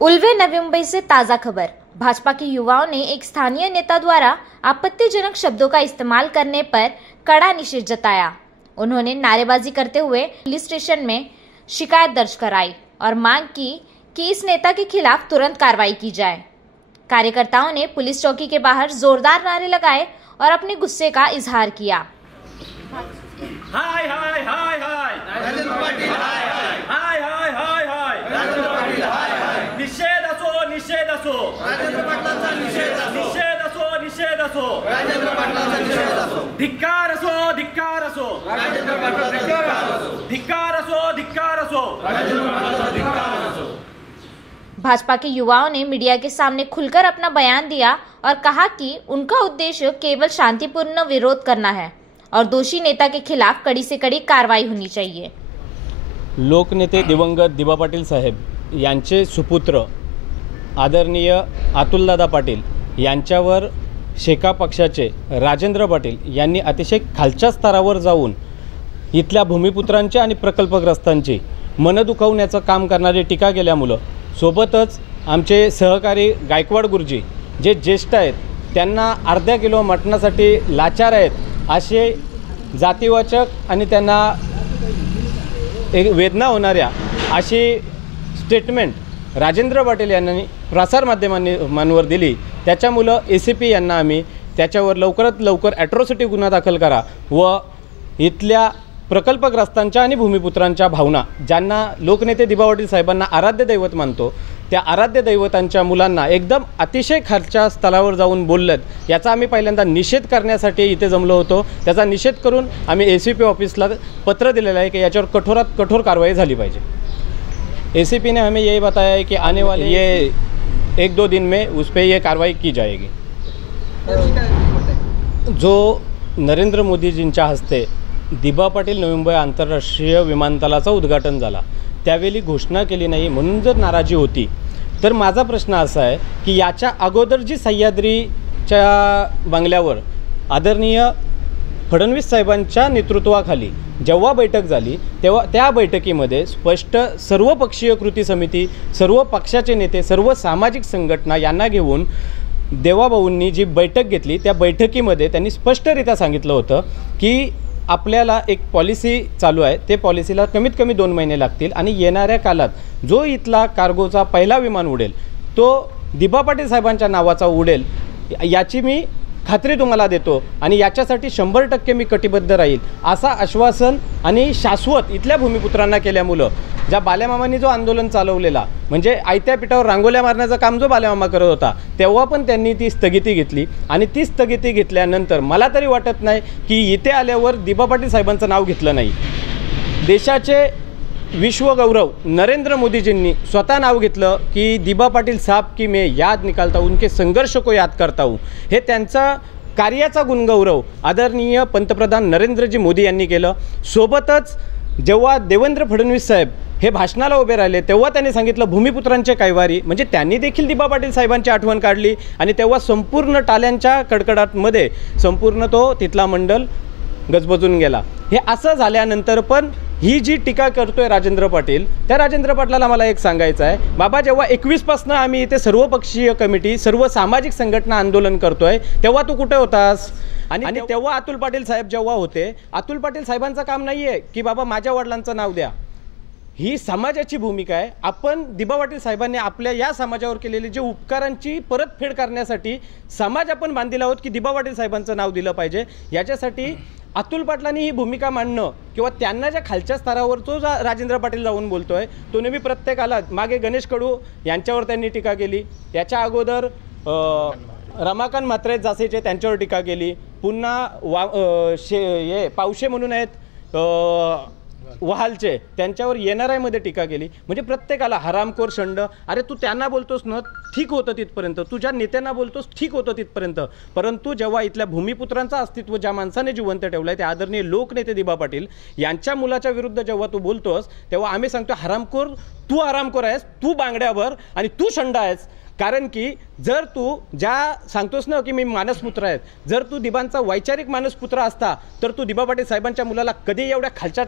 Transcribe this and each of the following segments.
उल्वे नवी मुंबई से ताज़ा खबर। भाजपा के युवाओं ने एक स्थानीय नेता द्वारा आपत्तिजनक शब्दों का इस्तेमाल करने पर कड़ा निषेध जताया। उन्होंने नारेबाजी करते हुए पुलिस स्टेशन में शिकायत दर्ज कराई और मांग की कि इस नेता के खिलाफ तुरंत कार्रवाई की जाए। कार्यकर्ताओं ने पुलिस चौकी के बाहर जोरदार नारे लगाए और अपने गुस्से का इजहार किया। हाय हाय हाय हाय राजेंद्र पाटील, हाय हाय हाय हाय हाय हाय राजेंद्र पाटील, हाय हाय निषेध असो राजेंद्र पाटलांचा निषेध असो राजेंद्र पाटलांचा निषेध असो धिक्कार असो राजेंद्र पाटलांचा धिक्कार असो राजेंद्र पाटलांचा धिक्कार असो। भाजपा के युवाओं ने मीडिया के सामने खुलकर अपना बयान दिया और कहा कि उनका उद्देश्य केवल शांतिपूर्ण विरोध करना है और दोषी नेता के खिलाफ कड़ी से कड़ी कार्रवाई होनी चाहिए। लोकनेते दिवंगत दिबा पाटील साहेब यांचे सुपुत्र आदरणीय अतुलदादा पाटील यांच्यावर शेका पक्षाचे राजेंद्र पाटील यांनी अतिशय खालच्या स्तरावर जाऊन इथल्या भूमिपुत्रांचे आणि प्रकल्पग्रस्तांची मन दुखावण्याचं काम करणारी टीका केल्यामुळे सोबतच आमचे सहकारी गायकवाड गुरुजी जे ज्येष्ठ आहेत त्यांना अर्ध्या किलो मटणासाठी लाचार आहेत असे जातीवाचक आणि त्यांना एक वेदना होणाऱ्या अशी स्टेटमेंट राजेंद्र पाटील यांनी प्रसारमाध्यमांवर दिली। त्याच्यामुळे ACP यांना आम्ही त्याच्यावर लवकरात लवकर ॲट्रॉसिटी गुन्हा दाखल करा व इथल्या प्रकल्पग्रस्तांच्या आणि भूमिपुत्रांच्या भावना ज्यांना लोकनेते दिबा पाटील साहेबांना आराध्य दैवत मानतो त्या आराध्य दैवतांच्या मुलांना एकदम अतिशय खालच्या स्तरावर जाऊन बोललेत याचा आम्ही पहिल्यांदा निषेध करण्यासाठी इथे जमलो होतो। त्याचा निषेध करून आम्ही ACP ऑफिसला पत्र दिलेलं आहे की याच्यावर कठोरात कठोर कारवाई झाली पाहिजे। ACP ने हमें यही बताया है कि आने वाले ये 1-2 दिन में उस पर ये कार्रवाई की जाएगी। जो नरेंद्र मोदीजींच्या हस्ते दिबा पाटील नवी मुंबई आंतरराष्ट्रीय विमानतळाचं उद्घाटन झाला त्यावेळी घोषणा केली नाही म्हणून जर नाराजी होती तर माझा प्रश्न असा आहे की याच्या अगोदर जी सह्याद्रीच्या बंगल्यावर आदरणीय फडणवीस साहेबांच्या नेतृत्वाखाली जेव्हा बैठक झाली तेव्हा त्या बैठकीमध्ये स्पष्ट सर्वपक्षीय कृती समिती, सर्व पक्षाचे नेते, सर्व सामाजिक संघटना यांना घेऊन देवाभाऊंनी जी बैठक घेतली त्या बैठकीमध्ये त्यांनी स्पष्टरित्या सांगितलं होतं की आपल्याला एक पॉलिसी चालू आहे, ते पॉलिसीला कमीत कमी 2 महिने लागतील आणि येणाऱ्या काळात जो इथला कार्गोचा पहिला विमान उडेल तो दिबा पाटील साहेबांच्या नावाचा उडेल याची मी खात्री तुम्हाला देतो आणि याच्यासाठी 100% मी कटिबद्ध राहील असं आश्वासन आणि शाश्वत इथल्या भूमिपुत्रांना केल्यामुळे ज्या बाल्यामामांनी जो आंदोलन चालवलेला म्हणजे आयत्या पिठावर रांगोल्या मारण्याचं काम जो बाल्यामामा करत होता तेव्हा पण त्यांनी ती स्थगिती घेतली आणि ती स्थगिती घेतल्यानंतर मला तरी वाटत नाही की इथे आल्यावर दिबा पाटील साहेबांचं नाव घेतलं नाही। देशाचे विश्वगौरव नरेंद्र मोदीजींनी स्वतः नाव घेतलं की दिबा पाटील साहब की मैं याद निकालता हूँ, उनके संघर्ष को याद करता हूँ। हे त्यांचा कार्याचा गुणगौरव आदरणीय पंतप्रधान नरेंद्रजी मोदी यांनी केलं। सोबतच जेव्हा देवेंद्र फडणवीस साहेब हे भाषणाला उभे राहिले तेव्हा त्यांनी सांगितलं भूमिपुत्रांचे कैवारी म्हणजे त्यांनी देखील दिबा पाटील साहेबांची आठवण काढली आणि तेव्हा संपूर्ण टाळ्यांच्या कडकडाटमध्ये संपूर्ण तो तिथला मंडल गजबजून गेला। हे असं झाल्यानंतर पण ही जी टीका करतोय राजेंद्र पाटील त्या राजेंद्र पाटलाला मला एक सांगायचं आहे बाबा जेव्हा 21 पासून आम्ही इथे सर्वपक्षीय कमिटी सर्व सामाजिक संघटना आंदोलन करतोय तेव्हा तू कुठे होतास आणि तेव्हा अतुल पाटील साहेब जेव्हा होते अतुल पाटील साहेबांचं काम नाहीये की बाबा माझ्या वडिलांचं नाव द्या, ही समाजाची भूमिका आहे। आपण दिबा पाटील साहेबांनी आपल्या या समाजावर केलेली जे उपकारांची परतफेड करण्यासाठी समाज आपण बांधलेला आहोत की दिबा पाटील साहेबांचं नाव दिलं पाहिजे। याच्यासाठी अतुल पाटलांनी ही भूमिका मांडणं किंवा त्यांना ज्या खालच्या स्तरावर तो राजेंद्र पाटील जाऊन बोलतोय तो नेहमी प्रत्येकाला मागे गणेश कडू यांच्यावर त्यांनी टीका केली, त्याच्या अगोदर रमाकांत म्हात्रे जासेचे त्यांच्यावर टीका केली, पुन्हा हे पावशे म्हणून आहेत वहालचे त्यांच्यावर NRI मध्ये टीका केली। म्हणजे प्रत्येकाला हरामखोर शंड, अरे तू त्यांना बोलतोस ना ठीक होतं तिथपर्यंत, तुझ्या नेत्यांना बोलतोस ठीक होतं तिथपर्यंत, परंतु जेव्हा इथल्या भूमिपुत्रांचं अस्तित्व ज्या माणसाने जिवंत ठेवलंय ते आदरणीय लोकनेते दिबा पाटील यांच्या मुलाच्या विरुद्ध जेव्हा तू बोलतोस तेव्हा आम्ही सांगतो हरामखोर, तू हरामखोर आहेस, तू बांगड्यावर आणि तू शंड आहेस। कारण की जर तू ज्या सांगतोस ना की मी मानसपुत्र आहेत, जर तू दिबांचा वैचारिक मानसपुत्र असता तर तू दिबा पाटील साहेबांच्या मुलाला कधी एवढ्या खालच्या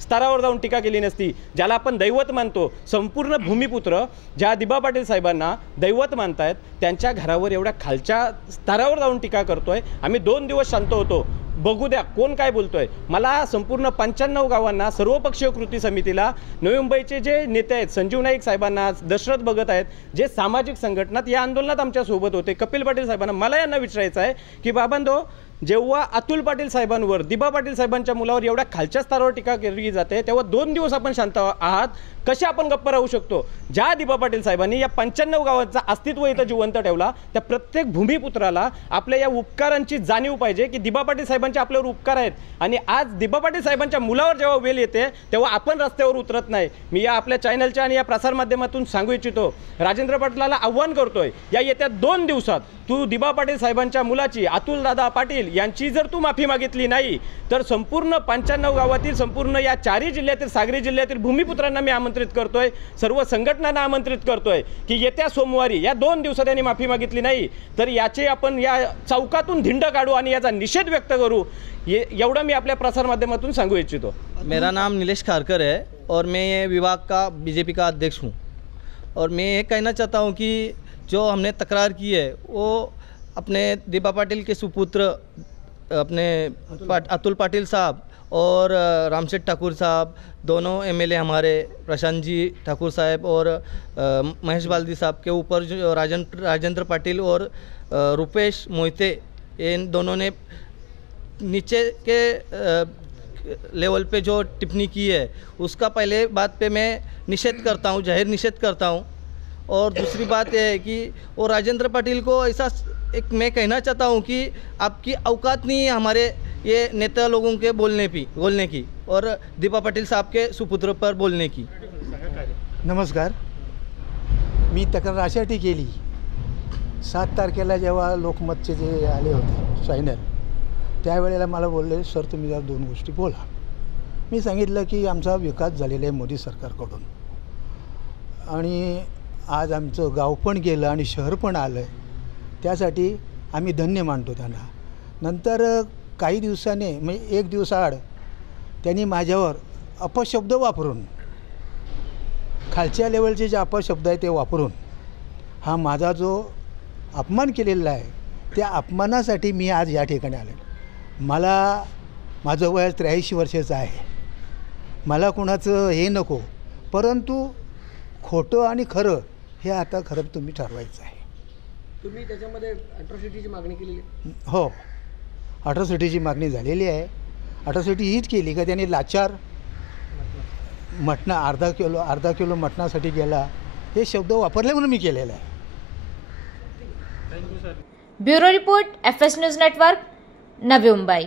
स्तरावर जाऊन टीका केली नसती. ज्याला आपण दैवत मानतो, संपूर्ण भूमिपुत्र ज्या दिबा पाटील साहेबांना दैवत मानतायत, त्यांच्या घरावर एवढ्या खालच्या स्तरावर जाऊन टीका करतोय. आम्ही 2 दिवस शांत होतो, बघू द्या कोण काय बोलतोय. मला संपूर्ण 95 गावांना, सर्वपक्षीय कृती समितीला, नवी मुंबईचे जे नेते आहेत, संजीव नाईक साहेबांना, दशरथ भगत आहेत, जे सामाजिक संघटनात या आंदोलनात आमच्यासोबत होते, कपिल पाटील साहेबांना, मला यांना विचारायचं आहे की बाबांनो, जेव्हा अतुल पाटील साहेबांवर, दिबा पाटील साहेबांच्या मुलावर एवढ्या खालच्या स्तरावर टीका केली जाते, तेव्हा 2 दिवस आपण शांत आहात, कसे आपण गप्प राहू शकतो? ज्या दिबा पाटील साहेबांनी या 95 गावांचा अस्तित्व इथं जिवंत ठेवला, त्या प्रत्येक भूमिपुत्राला आपल्या या उपकारांची जाणीव पाहिजे की दिबा पाटील साहेबांचे आपल्यावर उपकार आहेत. आणि आज दिबा पाटील साहेबांच्या मुलावर जेव्हा वेळ येते तेव्हा आपण रस्त्यावर उतरत नाही. मी या आपल्या चॅनलच्या आणि या प्रसारमाध्यमातून सांगू इच्छितो, राजेंद्र पाटलाला आव्हान करतोय, या येत्या 2 दिवसात तू दिबा पाटील साहेबांच्या मुलाची, अतुल दादा पाटील यांची जर तू माफी मागितली नाही तर संपूर्ण 95 गावातील, संपूर्ण या 4ही जिल्ह्यातील, सागरी जिल्ह्यातील भूमिपुत्रांना मी आमंत्रित करतोय, सर्व संघटनांना आमंत्रित करतोय की येत्या सोमवारी, या 2 दिवसात यांनी माफी मागितली नाही तर याचे आपण या चौकातून धिंड काढू आणि याचा निषेध व्यक्त करू. एवढं मी आपल्या प्रसारमाध्यमातून सांगू इच्छितो. मेरा नाम नीलेश खारकर है और मैं ये विभाग का बीजेपी का अध्यक्ष हूँ. और मैं ये कहना चाहता हूँ कि जो हमने तकरार की है वो अपने दिबा पाटिल के सुपुत्र अपने अतुल पाटिल साहब और रामसेठ ठाकुर साहब, दोनों एमएलए हमारे, प्रशांत जी ठाकुर साहब और महेश बाल्दी साहब के ऊपर जो राजेंद्र पाटिल और रुपेश मोहिते, इन दोनों ने नीचे के लेवल पे जो टिप्पणी की है उसका पहले बात पे मैं निषेध करता हूँ, जाहिर निषेध करता हूँ. और दूसरी बात यह है कि वो राजेंद्र पाटिल को ऐसा एक मैं कहना चाहता हूँ कि आपकी औकात नहीं है हमारे ये नेता लोगों के बोलने की और दिबा पाटिल साहब के सुपुत्र पर बोलने की. नमस्कार. मी तक्रार अशासाठी केली, 7 तारखेला जेव्हा लोकमतचे जे आले होते चॅनल, त्यावेळेला मला बोलले, सर तुम्ही जरा 2 गोष्टी बोला. मी सांगितलं की आमचा विकास झालेला आहे मोदी सरकारकडून आणि आज आमचं गाव पण गेलं आणि शहर पण आलं आहे, त्यासाठी आम्ही धन्य मानतो त्यांना. नंतर काही दिवसाने, म्हणजे 1 दिवसाआड त्यांनी माझ्यावर अपशब्द वापरून, खालच्या लेवलचे जे अपशब्द आहे ते वापरून हा माझा जो अपमान केलेला आहे, त्या अपमानासाठी मी आज या ठिकाणी आले. माझं वय 83 वर्षाचं आहे, मला कोणाचं हे नको, परंतु खोटं आणि खरं हे आता खरं तुम्ही ठरवायचं आहे. तुम्ही त्याच्यामध्ये अट्रॉसिटीची मागणी केलेली? हो, अट्रॉसिटीची मागणी झालेली आहे. अट्रॉसिटी हीच केली का त्यांनी लाचार मटणं अर्धा किलो मटणासाठी गेला, हे शब्द वापरले म्हणून मी केलेलं आहे. Bureau report, FS news network, Navi Mumbai.